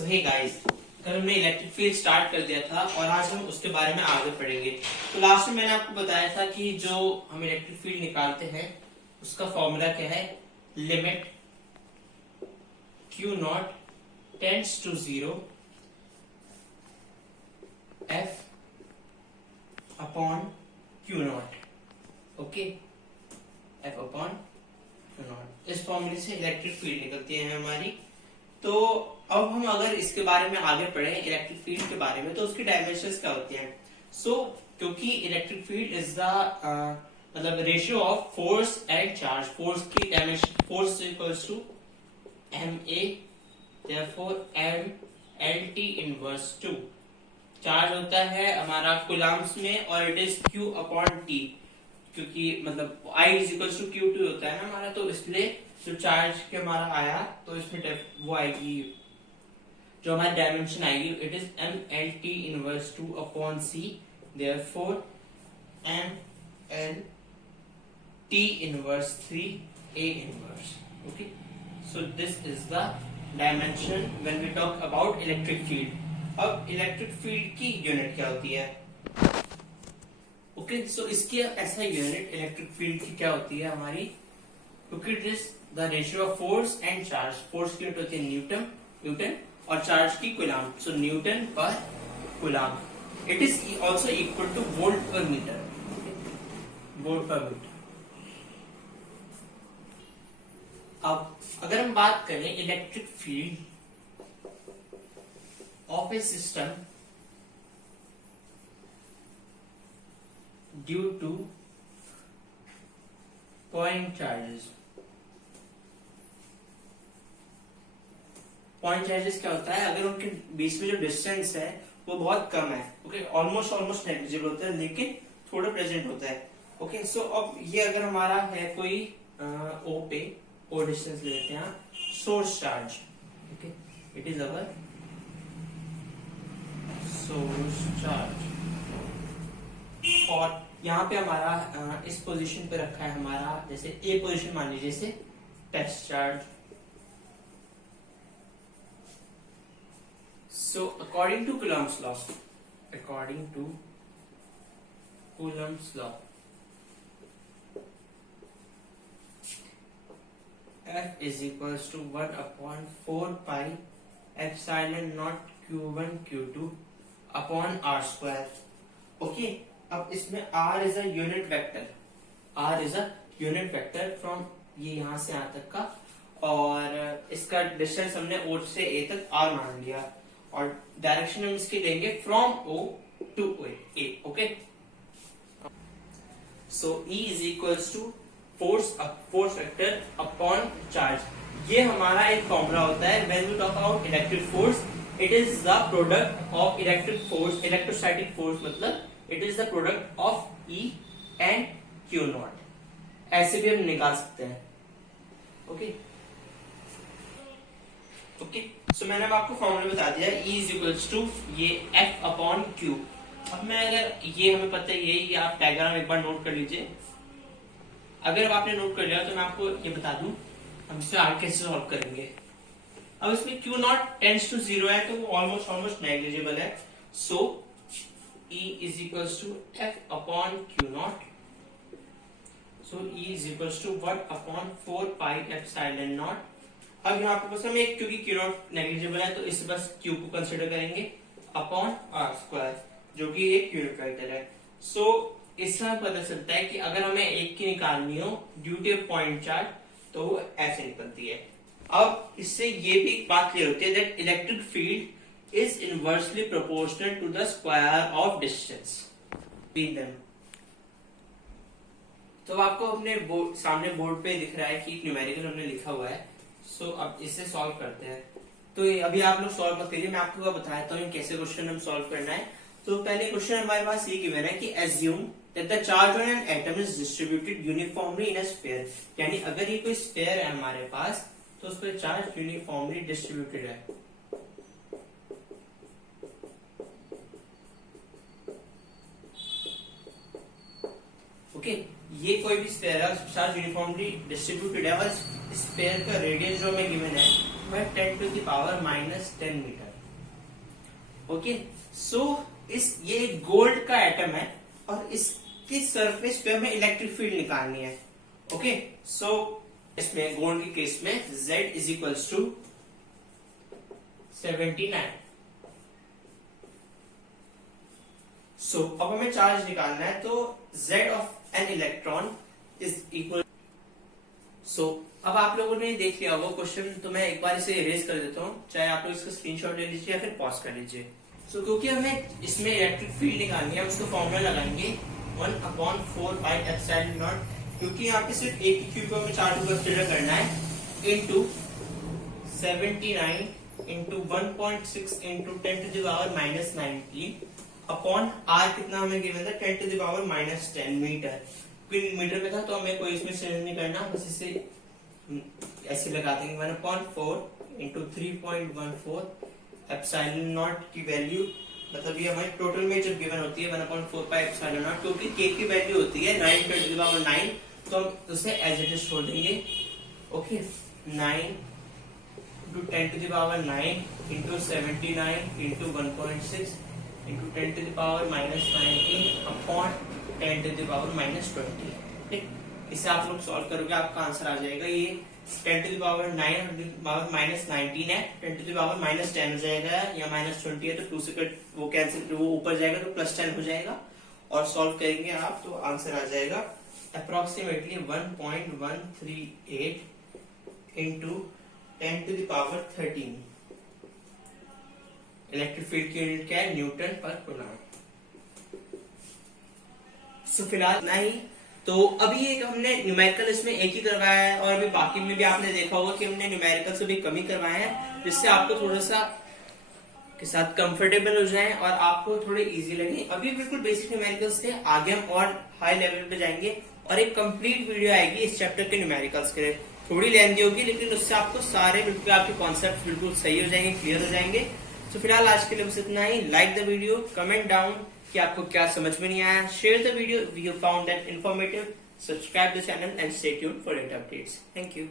सो hey guys, कल हमने electric field start कर दिया था और आज हम उसके बारे में आगे पढ़ेंगे। तो लास्ट में मैंने आपको बताया था कि जो हम इलेक्ट्रिक फील्ड निकालते हैं उसका फॉर्मूला क्या है, limit Q naught tends to 0 F upon Q naught. Okay, F upon Q naught. इस फॉर्मूले से इलेक्ट्रिक फील्ड निकलती है हमारी। तो अब हम अगर इसके बारे में आगे पढ़े इलेक्ट्रिक फील्ड के बारे में, तो उसकी डायमेंशंस क्या होती हैं। क्योंकि इलेक्ट्रिक फील्ड इज द मतलब ratio of force and charge. Force की dimension, force equals to ma, therefore m/L/T inverse 2। Charge होता है हमारा कूलम्ब्स में और it is Q upon T, क्योंकि मतलब I is equals to Q2 होता है ना हमारा, तो इसलिए जो चार्ज के हमारा आया तो इसमें वो आएगी, जो हमारी डायमेंशन आएगी, it is m/L/T inverse 2 upon C, therefore m/L/T inverse 3 A inverse. Okay, so this is the dimension when we talk about electric field। अब इलेक्ट्रिक फील्ड की यूनिट क्या होती है। ओके, सो इसकी ऐसा यूनिट इलेक्ट्रिक फील्ड की क्या होती है हमारी, क्योंकि it is the ratio of force and charge. Force की यूनिट होती है न्यूटन और चार्ज की कूलम्ब, सो न्यूटन पर coulomb. It is also equal two volt पर मीटर, वोल्ट पर मीटर। अब अगर हम बात करें electric field of A system due two point charges. Point charges क्या होता है, अगर उनके बीच में जो डिस्टेंस है वो बहुत कम है, ओके, ऑलमोस्ट नेग्लिजिबल होता है, लेकिन थोड़ा प्रेजेंट होता है। ओके, सो अब ये अगर हमारा है कोई ओ पे, ओ डिस्टेंस ले लेते हैं, source charge. Okay, it is our source charge, और यहाँ पे हमारा इस पोजीशन पे रखा है हमारा, जैसे ए पोजीशन मान लीजिए, जैसे test charge. So according to Coulomb's law, F is equals to 1 upon 4 pi epsilon naught Q1 Q2 upon R square। Okay, अब इसमें R is a unit vector from ये यहाँ से यहाँ तक का, और इसका डिस्टेंस हमने O से A तक R मान लिया, और डायरेक्शन हम इसकी देंगे from O to A। Okay, so E is equals to force vector upon charge. ये हमारा एक फॉर्मूला होता है when we talk about electric force. It is the product of electric force, electrostatic force मतलब it is the product of E and Q nought. ऐसे भी हम निकाल सकते हैं। ओके ओके, सो मैंने अब आपको फॉर्मूला बता दिया, E इज इक्वल्स टू ये F अपॉन Q। अब मैं अगर ये हमें पता है, ये आप डायग्राम एक बार नोट कर लीजिए। अगर आपने नोट कर लिया तो मैं आपको ये बता दूं हम इसे आगे कैसे सॉल्व करेंगे। अब इसमें Q नॉट टेंड्स टू 0 है, तो वो ऑलमोस्ट नेग्लिजिबल है। So E is equals to F upon Q naught. So E is equals to 1 upon 4 pi epsilon naught. अब यहाँ पे बस हम एक, क्योंकि Q नॉट नेग्लिजिबल है तो इसे बस Q को कंसीडर करेंगे अपॉन R स्क्वायर, जो कि एक यूनिट वेक्टर है। सो इससे हमें पता चलता है कि अगर हमें एक की निकालनी हो ड्यू टू पॉइंट चार्ज तो वो ऐसे निकलती है। अब इससे ये भी बात क्लियर होती है that electric field is inversely proportional to the square of distance between them. तो आपको अपने सामने बोर्ड पे दिख रहा है कि न्यूमेरिकल हमने लिखा हुआ है। सो अब इसे सॉल्व करते हैं। तो अभी आप लोग सॉल्व मत करिए, मैं आपको बताता हूँ कैसे क्वेश्चन हम सॉल्व करना है। तो पहले क्वेश्चन हमारे पास ये गिवन है कि assume that the charge on an atom is distributed uniformly in a sphere. यानी अगर ये कोई स्फीयर है हमारे पास तो उस पर चार्ज यूनिफॉर्मली डिस्ट्रीब्यूटेड है। ओके, ये कोई भी स्फीयर है, चार्ज यूनिफॉर्मली डिस्ट्रीब्यूटेड है, और स्फीयर का रेडियस जो हमें गिवन है वह 10 to the power -10 metre. Okay, so ये गोल्ड का एटम है और इसकी सरफेस पे हमें इलेक्ट्रिक फील्ड निकालनी है। ओके, सो इसमें गोल्ड के केस में Z is equals to 79। So अब हमें चार्ज निकालना है, तो Z of an electron is equal. So अब आप लोगों ने देख लिया होगा क्वेश्चन, तो मैं एक बार इसे इरेज कर देता हूँ, चाहे आप लोग इसका स्क्रीनशॉट ले लीजिए या फिर पॉज कर लीजिए। सो क्योंकि हमें इसमें इलेक्ट्रिक फील्ड निकालनी है, उसको फॉर्मूला लगाएंगे 1/4 क्योंकि यहाँ पे सिर्फ एक ही क्यूब को हमें चार्ज को कंसीडर करना है, into 79 into 1.6 into 10⁻⁻19 upon r कितना हमें गिवन था 10⁻⁻10 मीटर। मीटर में था तो हमें कोई इसमें चेंज नहीं करना, बस इसे ऐसे लगा देंगे 1/4 इंटू 3.14 एप्सिलॉन नॉट की वैल्यू, मतलब ये हमारी टोटल में जब गिवन होती है 1/4 पाई एप्सिलॉन नॉट, क्योंकि के की वैल्यू होती है 9 तो हम उसे एज इट इज छोड़ देंगे। Okay, 9 into 10�9 into 79 into 1.6 into 10⁻⁻19 upon 10⁻⁻20। ठीक, इसे आप लोग सॉल्व करोगे, आपका आंसर आ जाएगा ये 10⁻⁻19 है, 10⁻⁻10 हो जाएगा या -20 है तो 2 से कट वो कैंसिल, वो ऊपर जाएगा तो +10 हो जाएगा, और सॉल्व करेंगे आप तो आंसर आ जाएगा अप्रोक्सीमेटली 1.138 इंटू 10⁻13। इलेक्ट्रिक फील्ड की यूनिट क्या है, न्यूटन पर कूलम। सो फिलहाल इतना ही। तो अभी एक हमने न्यूमेरिकल इसमें एक ही करवाया है, और अभी बाकी में भी आपने देखा होगा कि हमने न्यूमेरिकल से भी कमी करवाए हैं, जिससे आपको थोड़ा सा के साथ कंफर्टेबल हो जाए और आपको थोड़े इजी लगे। अभी बिल्कुल बेसिक न्यूमेरिकल्स थे, आगे हम और हाई लेवल पे जाएंगे और एक कंप्लीट वीडियो आएगी इस चैप्टर के न्यूमेरिकल्स के लिए। थोड़ी लेंथी होगी लेकिन उससे आपको सारे बिल्कुल आपके कॉन्सेप्ट बिल्कुल सही हो जाएंगे, क्लियर हो जाएंगे। तो फिलहाल आज के लिए बस इतना ही। Like the video, comment down कि आपको क्या समझ में नहीं आया, share the video if you found that informative, subscribe the channel and stay tuned for latest updates. Thank you.